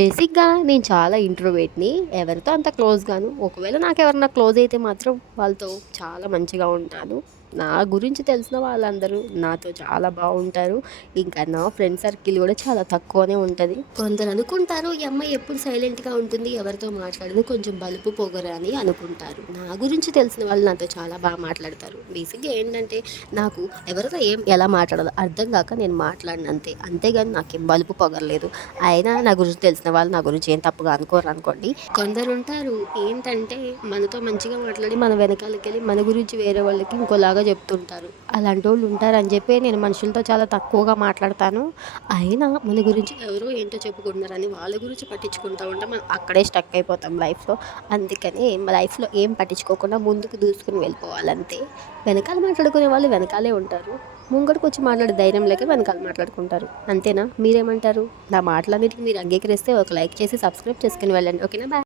బేసిక్‌గా నేను చాలా ఇంట్రోవర్ట్‌ని. ఎవరితో అంత క్లోజ్ గాను. ఒకవేళ నాకెవరన్నా క్లోజ్ అయితే మాత్రం వాళ్ళతో చాలా మంచిగా ఉంటాను. నా గురించి తెలిసిన వాళ్ళందరూ నాతో చాలా బావుంటారు. ఇంకా నా ఫ్రెండ్ సర్కిల్ గూడా చాలా తక్కువనే ఉంటది. కొందరు అనుకుంటారు ఈ అమ్మాయి ఎప్పుడు సైలెంట్‌గా ఉంటుంది. ఎవరితో మాట్లాడదు. కొంచెం బలుపు పొగరు అని అనుకుంటారు. నా గురించి తెలిసిన వాళ్ళు నాతో చాలా మాట్లాడతారు. బేసిక్‌గా ఏంటంటే నాకు ఎవరితో ఎలా మాట్లాడాలో అర్థం గాక నేను మాట్లాడనంతే. అంతేగాని నాకేం బలుపు పొగరలేదు. అయినా నా గురించి తెలిసిన వాళ్ళు నా గురించి ఏం తప్పుగా అనుకోరనుకోండి. కొందరుంటారు ఏంటంటే మనతో మంచిగా మాట్లాడి మన వెనకాలకెళ్ళి మన గురించి వేరే వాళ్ళకి ఇంకోలాగా చెప్తుంటారు. అలాంటోళ్ళు ఉంటారని చెప్పి నేను మనుషులతో చాలా తక్కువగా మాట్లాడతాను. అయినా మన గురించి ఎవరో ఏంటో చెప్పుకుంటున్నారని వాళ్ళ గురించి పట్టించుకుంటా ఉంటే మనం అక్కడే స్టక్ అయిపోతాం లైఫ్‌లో. అందుకని లైఫ్‌లో ఏం పట్టించుకోకుండా ముందుకు దూసుకొని వెళ్ళిపోవాలంతే. వెనకాల మాట్లాడుకునే వాళ్ళు వెనకాలే ఉంటారు. ముంగటకొచ్చి మాట్లాడే ధైర్యం లేక వెనకాల మాట్లాడుకుంటారు. అంతేనా? మీరేమంటారు? నా మాటలన్నిటికి మీరు అంగీకరిస్తే ఒక లైక్ చేసి సబ్స్క్రైబ్ చేసుకొని వెళ్ళండి. ఓకేనా? బాయ్.